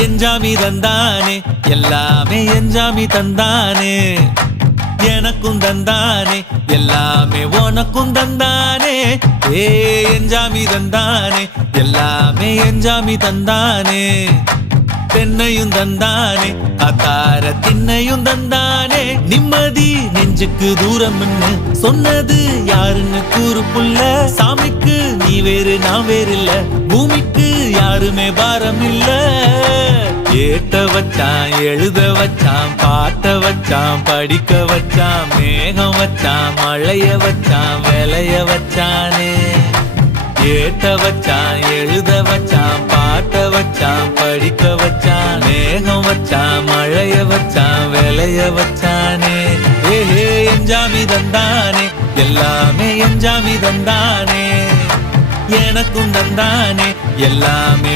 எஞ்சாமி தந்தானே எல்லாமே எஞ்சாமி தந்தானே எனக்கும் தந்தானே எல்லாமே உனக்கும் தந்தானே ஏ எஞ்சாமி தந்தானே எல்லாமே எஞ்சாமி தந்தானே தென்னையும் தந்தானே அத்தார திண்ணையும் தந்தானே நிம்மதி நெஞ்சுக்கு தூரம்னு சொன்னது யாருன்னு கூறு புள்ள சாமிக்கு நீ வேறு நான் வேறு இல்ல பூமிக்கு யாருமே பாரம் இல்ல ஏட்ட வச்சான் எழுத வச்சான் பாட்ட வச்சான் படிக்க வச்சான் மேகம் வச்சான் மழைய வச்சான் விளைய வச்சானே ஏட்ட வச்சான் எழுத வச்சான் பாட்ட வச்சான் படிக்க வச்சான் மேகம் வச்சான் மழைய வச்சான் விளைய வச்சானே ஏஹே எஞ்சாமி தந்தானே எல்லாமே எஞ்சாமி தந்தானே எனக்கும் தந்தானே எல்லாமே